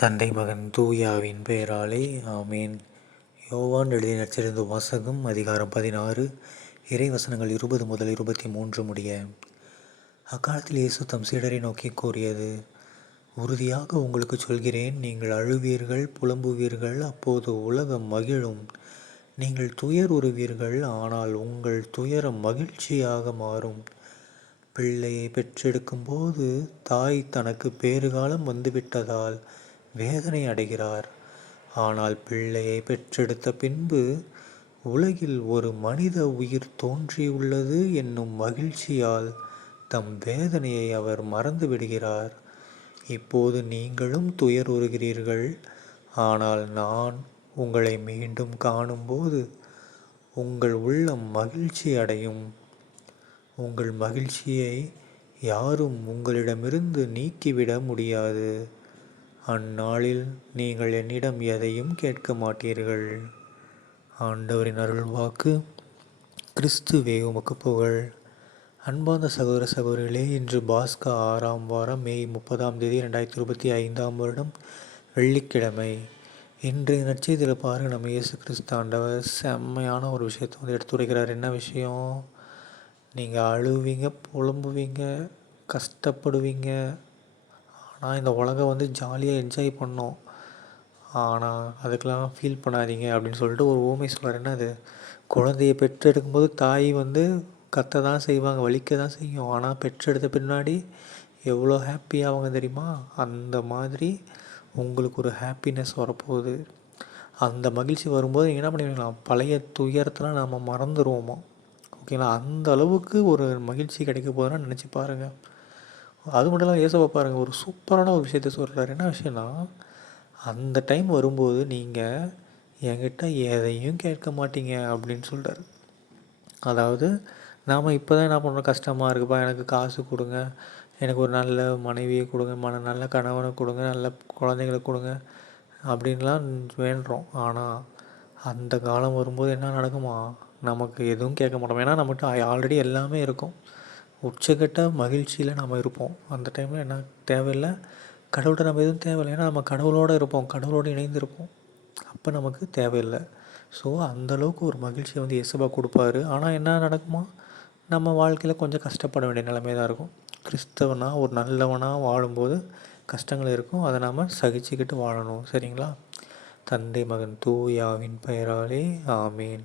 தந்தை மகன் தூயாவின் பெயராலே ஆமேன். யோவான் எழுதிய நச்சிருந்து வாசகம் அதிகாரம் பதினாறு இறை வசனங்கள் இருபது முதல் இருபத்தி மூன்று முடிய. அக்காலத்தில் இயேசு தம் சீடரை நோக்கி கூறியது உறுதியாக உங்களுக்கு சொல்கிறேன் நீங்கள் அழுவீர்கள் புலம்புவீர்கள் அப்போது உலகம் மகிழும். நீங்கள் துயர் உருவீர்கள் ஆனால் உங்கள் துயரம் மகிழ்ச்சியாக மாறும். பிள்ளையை பெற்றெடுக்கும் போது தாய் தனக்கு பேறுகாலம் வந்துவிட்டதால் வேதனை அடைகிறார். ஆனால் பிள்ளையை பெற்றெடுத்த பின்பு உலகில் ஒரு மனித உயிர் தோன்றியுள்ளது என்னும் மகிழ்ச்சியால் தம் வேதனையை அவர் மறந்து விடுகிறார். இப்போது நீங்களும் துயர் உறுகிறீர்கள் ஆனால் நான் உங்களை மீண்டும் காணும்போது உங்கள் உள்ளம் மகிழ்ச்சி அடையும். உங்கள் மகிழ்ச்சியை யாரும் உங்களிடமிருந்து நீக்கிவிட முடியாது. அந்நாளில் நீங்கள் என்னிடம் எதையும் கேட்க மாட்டீர்கள். ஆண்டவரின் அருள் வாக்கு கிறிஸ்துவே உமக்கு புகழ். அன்பார்ந்த சகோதர சகோதரிகளே இன்று பாஸ்கா ஆறாம் வாரம் மே முப்பதாம் தேதி ரெண்டாயிரத்தி இருபத்தி ஐந்தாம் வருடம் வெள்ளிக்கிழமை. இன்றைய நற்செய்தியில் பாருங்கள். நம்ம இயேசு கிறிஸ்து ஆண்டவர் செம்மையான ஒரு விஷயத்தை வந்து எடுத்துரைக்கிறார் என்ன விஷயம்? நீங்கள் அழுவீங்க புலம்புவீங்க கஷ்டப்படுவீங்க ஆனால் இந்த உலகம் வந்து ஜாலியாக என்ஜாய் பண்ணோம். ஆனால் அதுக்கெலாம் ஃபீல் பண்ணாதீங்க அப்படின்னு சொல்லிட்டு ஒரு ஊமை சொல்கிறார் என்ன அது குழந்தைய பெற்றெடுக்கும்போது தாய் வந்து கத்த தான் செய்வாங்க வலிக்க தான் செய்யும். ஆனால் பெற்றெடுத்த பின்னாடி எவ்வளோ ஹாப்பியாகுங்க தெரியுமா? அந்த மாதிரி உங்களுக்கு ஒரு ஹாப்பினஸ் வரப்போகுது. அந்த மகிழ்ச்சி வரும்போது என்ன பண்ணுவீங்களா? பழைய துயரத்தெலாம் நம்ம மறந்துடுவோமோ ஓகேங்களா அந்த அளவுக்கு ஒரு மகிழ்ச்சி கிடைக்க போதுன்னா நினச்சி பாருங்கள் அது மட்டும் இல்லாமல் ஏசப்பா பாருங்கள் ஒரு சூப்பரான ஒரு விஷயத்த சொல்கிறார் என்ன விஷயம்னா அந்த டைம் வரும்போது நீங்கள் என்கிட்ட எதையும் கேட்க மாட்டீங்க அப்படின்னு சொல்கிறார் அதாவது நாம் இப்போ தான் என்ன பண்ணுறோம் கஷ்டமாக இருக்குப்பா எனக்கு காசு கொடுங்க எனக்கு ஒரு நல்ல மனைவியை கொடுங்க மன நல்ல கணவனை கொடுங்க நல்ல குழந்தைங்களை கொடுங்க அப்படின்லாம் வேண்டுறோம். ஆனால் அந்த காலம் வரும்போது என்ன நடக்குமா? நமக்கு எதுவும் கேட்க மாட்டோம். ஏன்னா நம்மகிட்ட ஆல்ரெடி எல்லாமே இருக்கும். உச்சக்கட்ட மகிழ்ச்சியில் நம்ம இருப்போம். அந்த டைமில் என்ன தேவையில்லை? கடவுள்கிட்ட நம்ம எதுவும் தேவையில்லை. ஏன்னா நம்ம கடவுளோடு இருப்போம். கடவுளோடு இணைந்து இருப்போம் அப்போ நமக்கு தேவையில்லை. ஸோ அந்தளவுக்கு ஒரு மகிழ்ச்சியை வந்து இயேசுபா கொடுப்பாரு. ஆனால் என்ன நடக்குமா? நம்ம வாழ்க்கையில் கொஞ்சம் கஷ்டப்பட வேண்டிய நிலைமை தான் இருக்கும். கிறிஸ்தவனாக ஒரு நல்லவனாக வாழும்போது கஷ்டங்கள் இருக்கும். அதை நாம் சகிச்சுக்கிட்டு வாழணும். சரிங்களா? தந்தை மகன் தூயாவின் பெயராலே ஆமீன்.